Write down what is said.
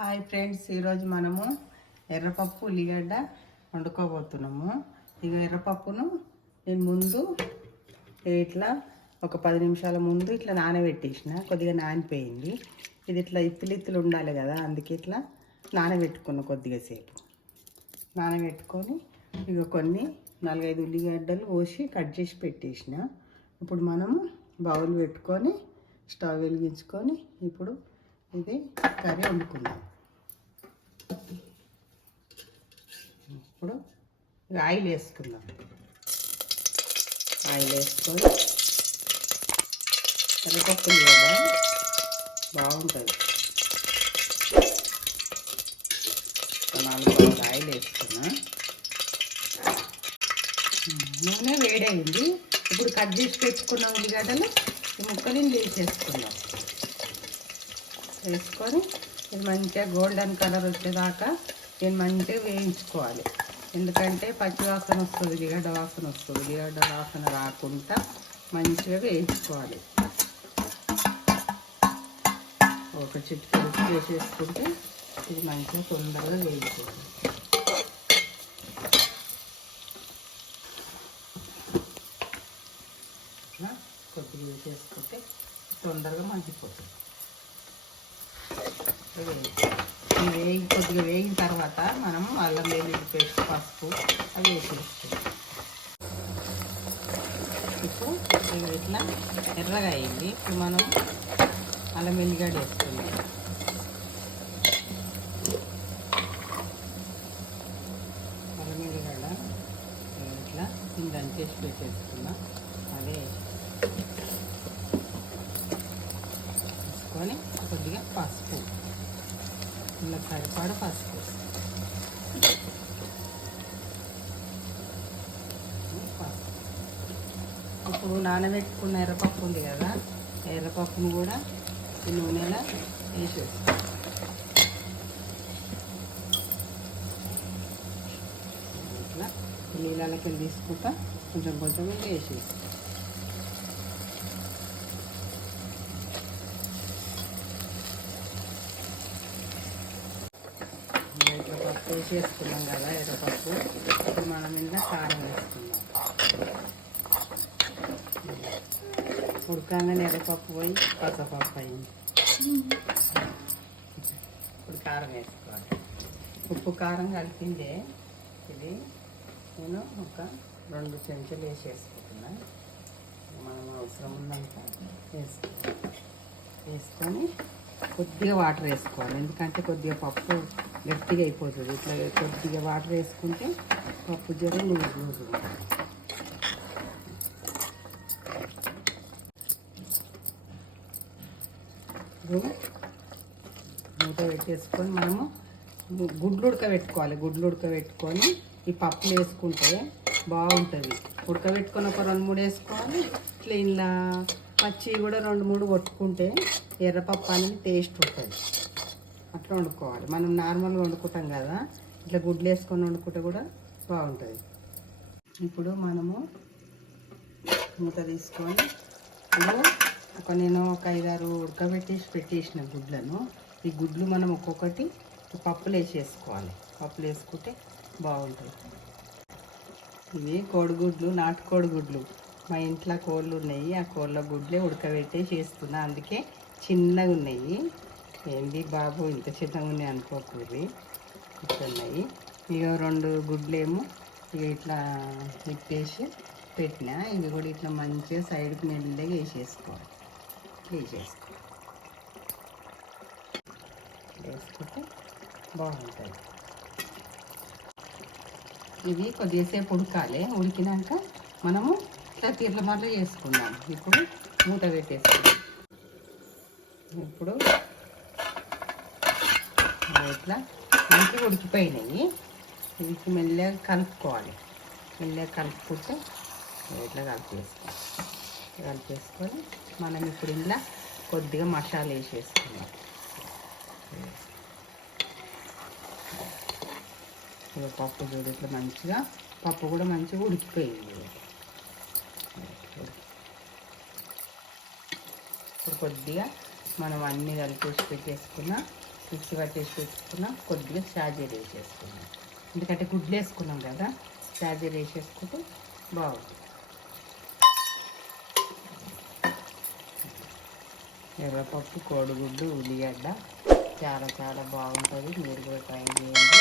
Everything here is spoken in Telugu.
హాయ్ ఫ్రెండ్స్, ఈరోజు మనము ఎర్రపప్పు ఉల్లిగడ్డ వండుకోబోతున్నాము. ఇక ఎర్రపప్పును నేను ముందు ఇట్లా ఒక 10 నిమిషాల ముందు ఇట్లా నానబెట్టేసిన, కొద్దిగా నానిపోయింది. ఇది ఇట్లా ఇత్తులు ఉండాలి కదా, అందుకే ఇట్లా నానబెట్టుకున్న. కొద్దిగా సేపు నానబెట్టుకొని ఇక కొన్ని 4-5 ఉల్లిగడ్డలు కోసి కట్ చేసి పెట్టేసిన. ఇప్పుడు మనము బౌల్ పెట్టుకొని స్టవ్ వెలిగించుకొని ఇప్పుడు ఇది కర్రీ వండుకుందాం. ఇప్పుడు ఆయిల్ వేసుకుందాం. ఆయిల్ వేసుకొని ఎర్రపప్పు కూడా బాగుంటుంది. 4 ఆయిల్ వేసుకున్నా. నూనె వేడైంది. ఇప్పుడు కట్ చేసి పెట్టుకున్న ఉల్లిగడ్డలు ఈ ముక్కలు వేసేసుకుందాం. వేసుకొని ఇది మంచిగా గోల్డెన్ కలర్ వచ్చేదాకా నేను మంచిగా వేయించుకోవాలి. ఎందుకంటే పచ్చి వాసన వస్తుంది, ఉల్లిగడ్డ వాసన వస్తుంది. ఉల్లిగడ్డ వాసన రాకుండా మంచిగా వేయించుకోవాలి. ఒక చిటికెడు వేసేసుకుంటే ఇది మంచిగా తొందరగా వేయించుకోవాలి. ఇట్లా కొద్దిగా వేసేసుకుంటే తొందరగా మగ్గిపోతుంది. కొద్దిగా వేగిన తర్వాత మనం అల్లం వెల్లుల్లి పేస్ట్, పసుపు అవి వేసేస్తాం. ఇప్పుడు ఇట్లా ఎర్రగా అయింది. ఇప్పుడు మనం అల్లం వెల్లిగడ్డ వేసుకుందాం. అల్లం వెల్లిగడ్డ ఇట్లా దంచేసి పెట్టేసుకుందాం. అదే వేసుకొని కొద్దిగా పసుపు, ఇలా సరిపడ పసుపు, ఇప్పుడు నానబెట్టుకున్న ఎర్రపప్పు ఉంది కదా, ఎర్రపప్పును కూడా ఈ నూనెలో వేసేస్తాం. ఇట్లా నీళ్ళకి తీసుకుంటా కొంచెం కొంచెం వేసేస్తాం. వేసేసుకున్నాం కదా ఎర్రపప్పు. ఇప్పుడు మనం ఇంట్లో కారం వేసుకుందాం. ఉడకంగానే ఎర్రపప్పు పోయి పచ్చపప్పు అయింది. ఇప్పుడు కారం వేసుకోవాలి. ఉప్పు కారం కలిపిందే ఇది నేను ఒక 2 చెంచాలు వేసేసుకుంటున్నా. మనం అవసరం ఉన్నంత వేసుకొని కొద్దిగా వాటర్ వేసుకోవాలి. ఎందుకంటే కొద్దిగా పప్పు గట్టిగా అయిపోతుంది. ఇట్లా కొద్దిగా వాటర్ వేసుకుంటే పప్పు జర లూజ్ ఉంటుంది. మూత పెట్టేసుకొని మనము గుడ్లు ఉడకబెట్టుకోవాలి. గుడ్లు ఉడకబెట్టుకొని ఈ పప్పులు వేసుకుంటే బాగుంటుంది. ఉడకబెట్టుకొని ఒక 2-3 వేసుకోవాలి. ఇట్లా ఇలా పచ్చి కూడా 2-3 కొట్టుకుంటే ఎర్రపప్పు అనేది టేస్ట్ ఉంటుంది. అట్లా వండుకోవాలి. మనం నార్మల్గా వండుకుంటాం కదా, ఇట్లా గుడ్లు వేసుకొని వండుకుంటే కూడా బాగుంటుంది. ఇప్పుడు మనము మూత తీసుకొని నేను ఒక 5-6 ఉడకబెట్టేసి పెట్టేసిన గుడ్లను. ఈ గుడ్లు మనం ఒక్కొక్కటి పప్పులు వేసేసుకోవాలి. పప్పులు వేసుకుంటే బాగుంటుంది. ఇవి కోడిగుడ్లు, నాటుకోడి గుడ్లు. మా ఇంట్లో కోళ్ళు ఉన్నాయి. ఆ కోళ్ళ గుడ్లే ఉడకబెట్టేసి వేస్తున్నా. అందుకే చిన్నగా ఉన్నాయి. ఏంటి బాబు ఇంత చిన్నగా ఉన్నాయి అనుకోకూడదు, ఇట్లా ఉన్నాయి. ఇక 2 గుడ్లేమో ఇక ఇట్లా తిప్పేసి పెట్టినా. ఇవి కూడా ఇట్లా మంచిగా సైడ్కి మెల్లగా వేసేసుకోవాలి. వేసుకుంటే బాగుంటుంది. ఇవి కొద్దిసేపు ఉడకాలి. ఉడికినాక మనము ఇట్లా తీర్ల మరలు చేసుకుందాం. ఇప్పుడు మూత పెట్టేసుకుందాం. ఇప్పుడు ఇట్లా మంచిగా ఉడికిపోయినాయి. వీటికి మెల్లగా కలుపుకోవాలి. మెల్లగా కలుపుకుంటే ఇట్లా కలిపేసుకొని మనం ఇప్పుడు ఇంట్లో కొద్దిగా మసాలా వేసేసుకుందాం. పప్పు చూడు ఇట్లా మంచిగా, పప్పు కూడా మంచిగా ఉడికిపోయింది. ఇప్పుడు కొద్దిగా మనం అన్నీ కలిపేసి పెట్టేసుకున్న మిక్సీ పట్టేసి పెట్టుకున్నాం. కొద్దిగా షాజీర వేసేసుకున్నాం, ఎందుకంటే గుడ్లు వేసుకున్నాం కదా, షాజీర వేసేసుకుంటే బాగుంటుంది. ఎర్రపప్పు, కోడిగుడ్డు, ఉల్లిగడ్డ చాలా చాలా బాగుంటుంది. మీరు కూడా ట్రై చేయండి.